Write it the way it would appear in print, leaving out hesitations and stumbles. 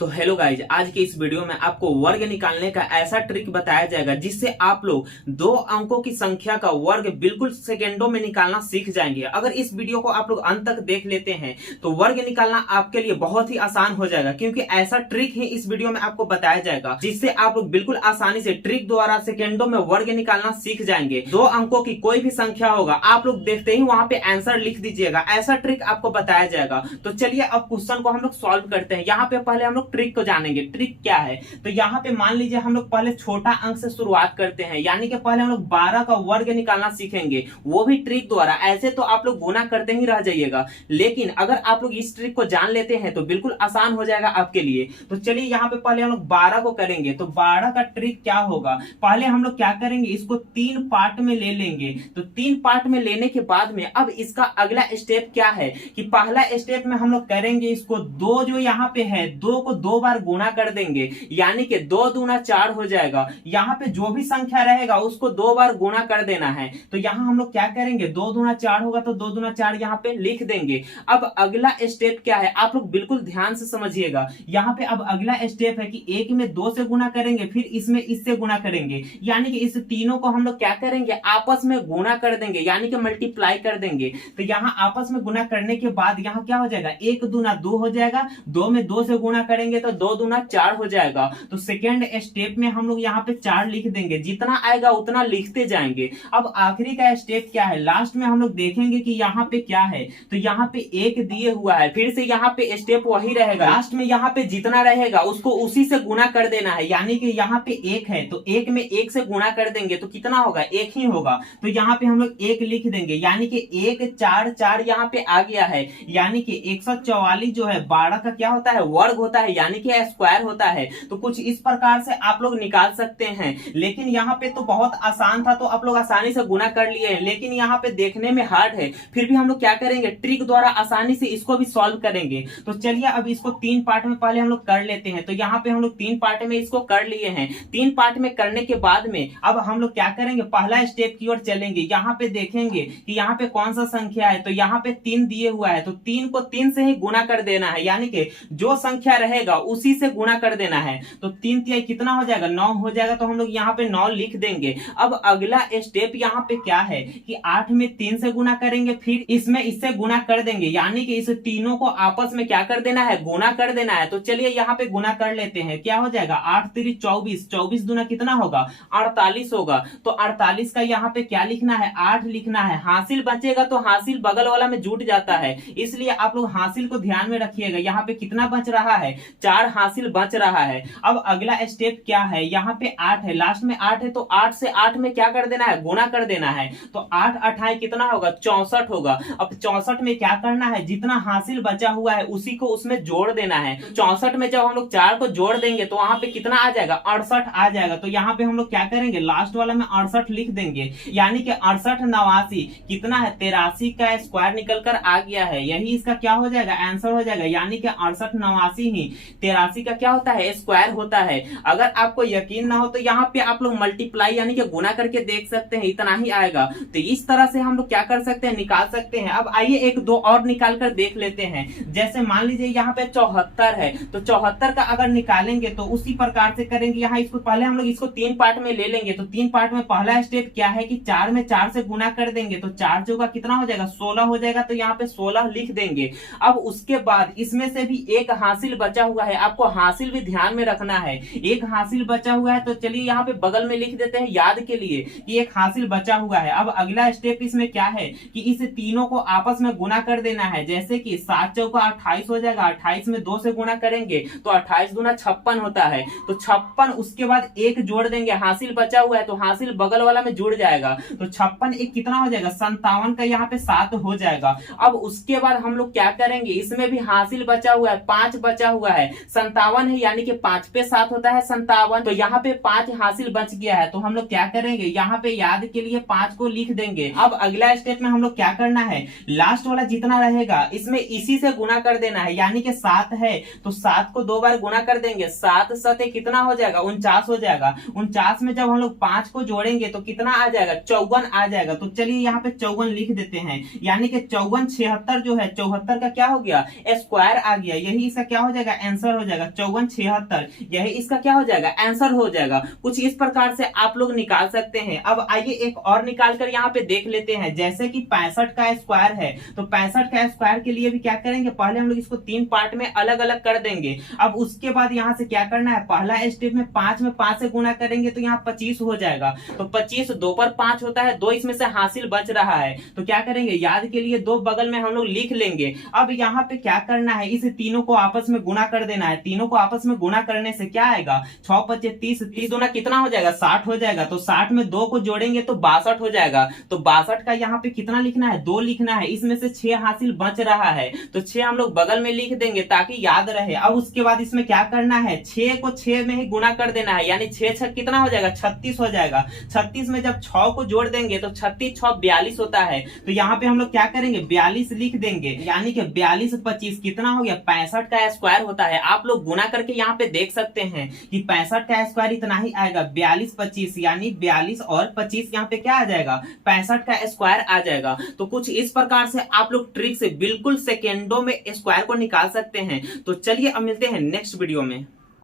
तो hello guys, आज के इस वीडियो में आपको वर्ग निकालने का ऐसा ट्रिक बताया जाएगा जिससे आप लोग दो अंकों की संख्या का वर्ग बिल्कुल सेकेंडों में निकालना सीख जाएंगे। अगर इस वीडियो को आप लोग अंत तक देख लेते हैं तो वर्ग निकालना आपके लिए बहुत ही आसान हो जाएगा, क्योंकि ऐसा ट्रिक ही इस वीडियो में आपको बताया जाएगा जिससे आप लोग बिल्कुल आसानी से ट्रिक द्वारा सेकेंडों में वर्ग निकालना सीख जाएंगे। दो अंकों की कोई भी संख्या होगा, आप लोग देखते ही वहां पे आंसर लिख दीजिएगा। ऐसा ट्रिक आपको बताया जाएगा। तो चलिए अब क्वेश्चन को हम लोग सॉल्व करते हैं। यहाँ पे पहले हम लोग ट्रिक को जानेंगे। ट्रिक क्या है, तो यहाँ पे मान लीजिए हम लोग पहले छोटा अंक से शुरुआत करते हैं, यानी कि पहले हम लोग 12 का वर्ग निकालना सीखेंगे, वो भी ट्रिक द्वारा। ऐसे तो आप लोग गुना करते ही रह जाइएगा, लेकिन अगर आप लोग इस ट्रिक को जान लेते हैं तो बिल्कुल आसान हो जाएगा आपके लिए। तो चलिए यहाँ पे पहले हम लोग 12 को करेंगे। तो 12 का ट्रिक क्या होगा, पहले हम लोग क्या करेंगे, इसको 3 पार्ट में ले लेंगे। तो 3 पार्ट में लेने के बाद में अब इसका अगला स्टेप क्या है कि पहला स्टेप में हम लोग करेंगे इसको 2 जो यहाँ पे है 2 को 2 बार गुना कर देंगे, यानी कि 2 दूना 4 हो जाएगा। यहाँ पे जो भी संख्या रहेगा उसको 2 बार गुना कर देना है। तो यहाँ हम लोग क्या करेंगे, 2 दूना 4 होगा तो 2 दूना 4 यहाँ पे लिख देंगे। अब अगला स्टेप क्या है, आप लोग बिल्कुल ध्यान से समझिएगा। यहाँ पे अब अगला स्टेप है कि एक में 2 से गुना करेंगे, फिर इसमें इससे गुना करेंगे, यानी कि इस तीनों को हम लोग क्या करेंगे, आपस में गुना कर देंगे, यानी कि मल्टीप्लाई कर देंगे। तो यहाँ आपस में गुना करने के बाद यहाँ क्या हो जाएगा, 1 दूना 2 हो जाएगा, 2 में 2 से गुना करेंगे तो 2 दूना 4 हो जाएगा। तो सेकेंड स्टेप में हम लोग यहाँ पे 4 लिख देंगे, जितना आएगा उतना लिखते जाएंगे। अब आखिरी का स्टेप क्या है, लास्ट में हम लोग देखेंगे कि यहाँ पे क्या है। तो यहाँ पे 1 दिए हुआ है, फिर से यहाँ पे स्टेप वही रहेगा, लास्ट में यहाँ पे जितना रहेगा उसको उसी से गुना कर देना है, यानी कि यहाँ पे 1 है तो 1 में 1 से गुना कर देंगे तो कितना होगा, 1 ही होगा। तो यहाँ पे हम लोग 1 लिख देंगे, यानी कि 1 4 4 यहाँ पे आ गया है, यानी कि 144 जो है 12 का क्या होता है, वर्ग होता है, यानी कि स्क्वायर होता है। तो कुछ इस प्रकार से आप लोग निकाल सकते हैं। लेकिन यहाँ पे तो बहुत आसान था, तो आप लोग आसानी से गुना कर लिए हैं, लेकिन यहाँ पे देखने में हार्ड है, फिर भी हम लोग क्या करेंगे, ट्रिक द्वारा आसानी से इसको भी सॉल्व करेंगे। तो चलिए अब इसको 3 पार्ट में पहले हम लोग कर लेते हैं। तो यहाँ पे हम लोग 3 पार्ट में इसको कर लिए हैं। 3 पार्ट में करने के बाद में अब हम लोग क्या करेंगे, पहला स्टेप की ओर चलेंगे। यहाँ पे देखेंगे कि यहाँ पे कौन सा संख्या है, तो यहाँ पे 3 दिए हुआ है, तो 3 को 3 से ही गुना कर देना है, यानी कि जो संख्या रहेगा उसी से गुना कर देना है। तो 3 तिहाई कितना हो जाएगा, 9 हो जाएगा। तो हम लोग यहाँ पे 9 लिख देंगे। अब अगला स्टेप यहाँ पे क्या है कि 8 में 3 से गुना करेंगे, फिर इसमें इससे गुना कर देंगे, यानी कि इस तीनों को आपस में क्या कर देना है, गुना कर देना है। तो चलिए यहाँ पे गुना कर लेते हैं, क्या हो जाएगा, 8 3 24, 24 दूना कितना होगा, 48 होगा। तो 48 का यहाँ पे क्या लिखना है, 8 लिखना है। हासिल बचेगा तो हासिल बगल वाला में जुट जाता है, इसलिए आप लोग हासिल को ध्यान में रखिएगा। यहाँ पे कितना बच रहा है, 4 हासिल बच रहा है। अब अगला स्टेप क्या है, यहाँ पे 8 है, लास्ट में 8 है, तो 8 से 8 में क्या कर देना है, गुना कर देना है। तो 8 8 कितना होगा, 64 होगा। अब 64 में क्या करना है, जितना हासिल बचा हुआ है उसी को उसमें जोड़ देना है। 64 में जब हम लोग 4 को जोड़ देंगे तो वहां पे कितना आ जाएगा, 68 आ जाएगा। तो यहाँ पे हम लोग क्या करेंगे, लास्ट वाला में 68 लिख देंगे, यानी कि 68 89 कितना है, 83 का स्क्वायर निकल कर आ गया है। यही इसका क्या हो जाएगा, आंसर हो जाएगा, यानी कि 68 89 ही 83 का क्या होता है, स्क्वायर होता है। अगर आपको यकीन ना हो तो यहाँ पे आप लोग मल्टीप्लाई यानी कि गुना करके देख सकते हैं, इतना ही आएगा। तो इस तरह से हम लोग क्या कर सकते हैं, निकाल सकते हैं। अब आइए एक दो और निकाल कर देख लेते हैं। जैसे मान लीजिए यहाँ पे 74 है, तो 74 का अगर निकालेंगे तो उसी प्रकार से करेंगे। यहाँ इसको पहले हम लोग इसको 3 पार्ट में ले लेंगे। तो 3 पार्ट में पहला स्टेप क्या है कि 4 में 4 से गुना कर देंगे, तो 4 जो का कितना हो जाएगा, 16 हो जाएगा। तो यहाँ पे 16 लिख देंगे। अब उसके बाद इसमें से भी एक हासिल बचा हुआ है, आपको हासिल भी ध्यान में रखना है। एक हासिल बचा हुआ है, तो चलिए यहाँ पे बगल में लिख देते हैं याद के लिए कि एक हासिल बचा हुआ है। अब अगला स्टेप इसमें क्या है कि इस तीनों को आपस में गुना कर देना है। जैसे कि 7 चौका 28 हो जाएगा, 28 में 2 से गुना करेंगे तो 28 दूना 56 होता है। तो 56, उसके बाद 1 जोड़ देंगे, हासिल बचा हुआ है तो हासिल बगल वाला में जुड़ जाएगा। तो 56 एक कितना हो जाएगा, 57 का यहाँ पे 7 हो जाएगा। अब उसके बाद हम लोग क्या करेंगे, इसमें भी हासिल बचा हुआ है, 5 बचा हुआ है, 57 है, यानी कि 5 पे 7 होता है 57। तो यहाँ पे 5 हासिल बच गया है, तो हम लोग क्या करेंगे, यहाँ पे याद के लिए 5 को लिख देंगे। अब अगला स्टेप में हम लोग क्या करना है, लास्ट वाला जितना रहेगा इसमें इसी से गुना कर देना है, यानी कि 7 है तो 7 को 2 बार गुना कर देंगे, 7 7 कितना हो जाएगा, 49 हो जाएगा। 49 में जब हम लोग 5 को जोड़ेंगे तो कितना आ जाएगा, 54 आ जाएगा। तो चलिए यहाँ पे 54 लिख देते हैं, यानी कि 54 76 जो है 74 का क्या हो गया, स्क्वायर आ गया। यही इसका क्या हो जाएगा, आंसर हो जाएगा 5476, यही इसका क्या हो जाएगा आंसर हो जाएगा। कुछ इस प्रकार से आप लोग निकाल सकते हैं। अब आइए एक और निकाल कर यहाँ पे देख लेते हैं, जैसे कि 65 का स्क्वायर है, तो 65 का स्क्वायर के लिए भी क्या करेंगे, पहले हम लोग इसको 3 पार्ट में अलग अलग कर देंगे। अब उसके बाद यहाँ से क्या करना है, पहला स्टेप में 5 से गुणा करेंगे तो यहाँ 25 हो जाएगा। तो 25 2 पर 5 होता है, 2 इसमें से हासिल बच रहा है, तो क्या करेंगे, याद के लिए 2 बगल में हम लोग लिख लेंगे। अब यहाँ पे क्या करना है, इस तीनों को आपस में गुणा कर देना है। तीनों को आपस में गुणा करने से क्या आएगा, 6 25 30, 30 दूना कितना हो जाएगा 60 हो जाएगा। तो 60 में 2 को जोड़ेंगे तो 62 हो जाएगा। तो 62 का यहाँ पे कितना लिखना है, 2 लिखना है, इसमें से 6 हासिल बच रहा है, तो 6 हम लोग बगल में लिख देंगे ताकि याद रहे। अब उसके बाद इसमें क्या करना है, 6 को 6 में ही गुणा कर देना है, यानी 6 6 कितना हो जाएगा 36 हो जाएगा। 36 में जब 6 को जोड़ देंगे तो 36 6 42 होता है, तो यहाँ पे हम लोग क्या करेंगे 42 लिख देंगे, यानी कि 42 25 कितना हो गया 65 का स्क्वायर होता है। आप लोग गुना करके यहाँ पे देख सकते हैं कि 65 का स्क्वायर इतना ही आएगा, 42 25, यानी 42 और 25 यहाँ पे क्या आ जाएगा 65 का स्क्वायर आ जाएगा। तो कुछ इस प्रकार से आप लोग ट्रिक से बिल्कुल सेकेंडों में स्क्वायर को निकाल सकते हैं। तो चलिए अब मिलते हैं नेक्स्ट वीडियो में।